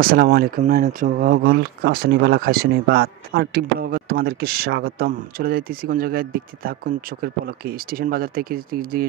আসসালামু আলাইকুম নাইনাত্র গল আসনি বালা খাইছনি বাত আরেকটি ব্লগ তোমাদেরকে স্বাগতম। চলে যাইতেছি কোন জায়গায় দেখতে থাকুন চোখের পলকে। স্টেশন বাজার থেকে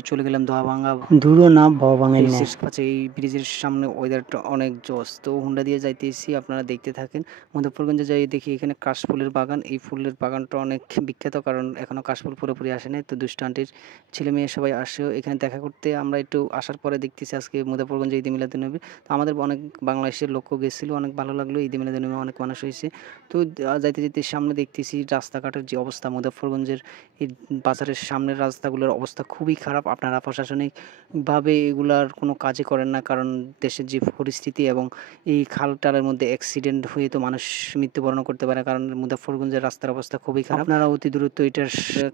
চলে গেলাম দোয়াভাঙ্গা, দূরও না ভবাঙ্গাই না, কাছে। এই ব্রিজের সামনে ওয়েদারটা অনেক জোস। তো হুন্ডা দিয়ে যাইতেছি, আপনারা দেখতে থাকেন। মুজফ্ফরগঞ্জে যাই দেখি এখানে কাশফুলের বাগান। এই ফুলের বাগানটা অনেক বিখ্যাত, কারণ এখনো কাশফুল পুরোপুরি আসে নাই। তো দুষ্ট আন্টির ছেলে মেয়ে সবাই আসেও এখানে দেখা করতে। আমরা একটু আসার পরে দেখতেছি আজকে মুজফ্ফরগঞ্জে ঈদে মিলাদুন্নবী। তো আমাদের অনেক বাংলাদেশের লোকও গেছিলো, অনেক ভালো লাগলো। ঈদে মিলাদুন্নবী অনেক মানুষ হয়েছে। তো যাইতে যেতে সামনে দেখতেছি রাস্তাঘাটের যে অবস্থা, মুজফ্ফরগঞ্জের এই বাজারের সামনের রাস্তাগুলোর অবস্থা খুবই খারাপ। আপনারা প্রশাসনিকভাবে এগুলার কোনো কাজই করেন না, কারণ দেশের যে পরিস্থিতি এবং এই খাল টালের মধ্যে অ্যাক্সিডেন্ট হয়ে তো মানুষ মৃত্যুবরণ করতে পারে, কারণ মুজফ্ফরগঞ্জের রাস্তার অবস্থা খুবই খারাপ। আপনারা অতি দ্রুত এটার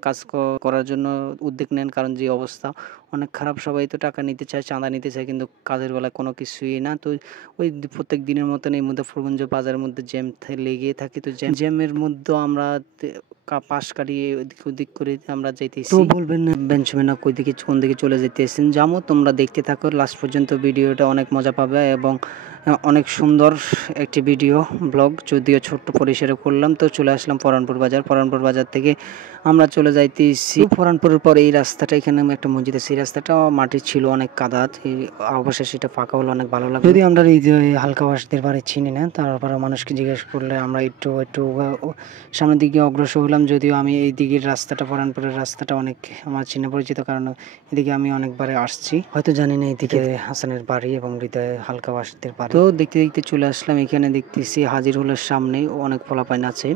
কাজ করার জন্য উদ্যোগ নেন, কারণ যে অবস্থা অনেক খারাপ। সবাই তো টাকা নিতে চায়, চাঁদা নিতে চায়, কিন্তু কাজের বেলায় কোনো কিছুই না। তো ওই প্রত্যেক দিনের মতন এই মুজফ্ফরগঞ্জ বাজারের মধ্যে জ্যাম লেগে থাকে। তো জ্যামের মধ্যে আমরা পাশ কাটিয়ে ওদিক ওদিক করে আমরা যাইতেছি। তো বলবেন বেঞ্চম্যান কোন দিকে চলে যেতেছেন, যাবো তোমরা দেখতে থাকো লাস্ট পর্যন্ত। ভিডিওটা অনেক মজা পাবে এবং অনেক সুন্দর একটি ভিডিও ব্লগ, যদিও ছোট্ট পরিসরে করলাম। তো চলে আসলাম পরানপুর বাজার। পরানপুর বাজার থেকে আমরা চলে যাইতেছি পরানপুরের পর এই রাস্তাটা, এখানে একটা মসজিদ আছে। এই রাস্তাটা মাটির ছিল, অনেক কাদা। অবশেষে সেটা ফাঁকা হলো, অনেক ভালো লাগলো। যদি আমরা এই যে হালকাবাসদের বাড়ি চিনি না, তারপরে মানুষকে জিজ্ঞেস করলে আমরা একটু সামনের দিকে অগ্রসর হলাম। যদিও আমি এই দিকের রাস্তাটা, পরানপুরের রাস্তাটা অনেক আমার চিনে পরিচিত, কারণ এদিকে আমি অনেকবারে আসছি। হয়তো জানি না এইদিকে হাসানের বাড়ি এবং হৃদয় হালকাবাসদের বাড়ি। তো দেখতে দেখতে চলে আসলাম এখানে। দেখতেছি হাজির হলের সামনে অনেক পোলাপাইন আছে,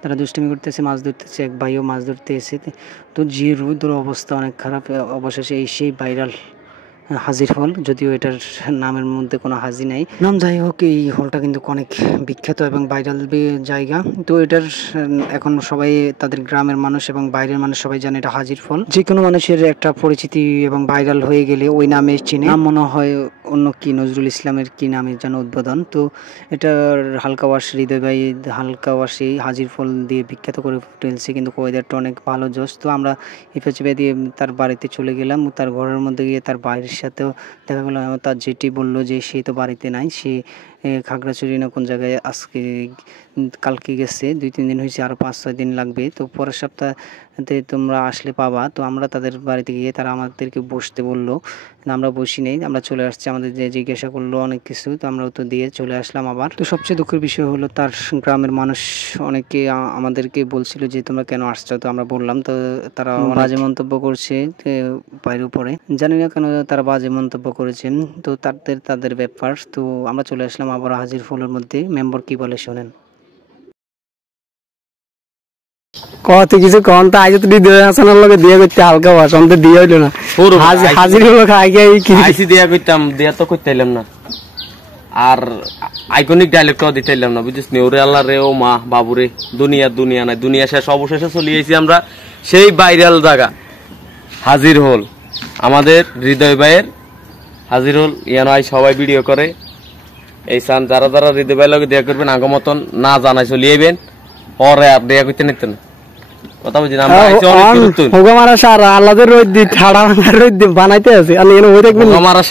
তারা দুষ্টুমি করতেছে, মাছ ধরতেছে। এক ভাইও মাছ ধরতে এসে। তো যে রোদের অবস্থা অনেক খারাপ। অবশেষে এই সেই ভাইরাল হাজির হল, যদিও এটার নামের মধ্যে কোনো হাজি নাই। নাম যাই হোক, এই হলটা কিন্তু অনেক বিখ্যাত এবং ভাইরাল জায়গা। তো এটার এখন সবাই, তাদের গ্রামের মানুষ এবং বাইরের মানুষ সবাই জানে এটা হাজির ফল। যে কোনো মানুষের একটা পরিচিতি এবং ভাইরাল হয়ে গেলে ওই নামে চিনে। নাম মনে হয় অন্য কি নজরুল ইসলামের কি নামের যেন উদ্বোধন। তো এটার হালকাওয়াশ হৃদয় ভাই হালকাওয়াশি হাজির ফল দিয়ে বিখ্যাত করে তুলছে, কিন্তু ওয়েদারটা অনেক ভালো জোশ। তো আমরা ইফেচেপে দিয়ে তার বাড়িতে চলে গেলাম। তার ঘরের মধ্যে গিয়ে তার বাইরের সাথেও দেখা গেলো। তার যেটি বললো যে সে তো বাড়িতে নাই, সে খাগড়াছড়ি না কোন জায়গায় আজকে কালকে গেছে। 2-3 দিন হয়েছে, আরও 5-6 দিন লাগবে। তো পরের সপ্তাহে তোমরা আসলে পাবা। তো আমরা তাদের বাড়িতে গিয়ে তারা আমাদেরকে বসতে বললো, আমরা বসি নেই, আমরা চলে আসছি। আমাদের যে জিজ্ঞাসা করলো অনেক কিছু, তো আমরা তো দিয়ে চলে আসলাম আবার। তো সবচেয়ে দুঃখের বিষয় হলো তার গ্রামের মানুষ অনেকে আমাদেরকে বলছিল যে তোমরা কেন আসছো। তো আমরা বললাম, তো তারা বাজে মন্তব্য করছে বাইরের উপরে। জানি না কেন তারা বাজে মন্তব্য করেছেন, তো তাদের ব্যাপার। তো আমরা চলে আসলাম আবার হাজির ফুলের মধ্যে। মেম্বার কি বলে শোনেন। কত কিছু কন তো আজ তুই দিয়ে আসানোর লগে দিয়ে করতে হালকা বাস অন্তে দিয়ে হইলো না। হাজির হলো খাই আইসি দিয়া করতাম, দিয়া তো করতে এলাম না। আর আইকনিক ডায়লগটাও দিতে এলাম না, বুঝিস নি? ওরে আল্লাহ রে, ও মা বাবুরে, দুনিয়া নাই, দুনিয়া শেষ। অবশেষে চলে আইছি আমরা সেই ভাইরাল জায়গা হাজির হল। আমাদের হৃদয় ভাইয়ের হাজির হল। ইয়ানো আই সবাই ভিডিও করে। এই সান যারা যারা হৃদয় ভাইয়ের লগে দেয়া করবেন, আগে মতন না জানাই চলে আইবেন। পরে আর দেয়া করতে নিতেন কথা বুঝি না।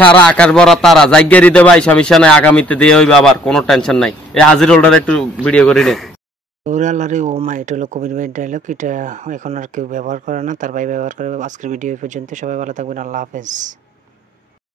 সারা আকাশ ভরা তারা জায়গায় দিতে ভাই সমস্যা নাই, আগামীতে দিয়ে হইবে আবার, কোনো টেনশন নাই। এই হাজির হোল্ডার একটু ভিডিও করি নে। ওরে আল্লাহ রে, ও মা, এটা হলো কবির ভাইয়ের ডায়লগ। এটা এখন আর কেউ ব্যবহার করে না, তার ভাই ব্যবহার করে। আজকের ভিডিও এই পর্যন্ত। সবাই ভালো থাকবেন, আল্লাহ হাফেজ।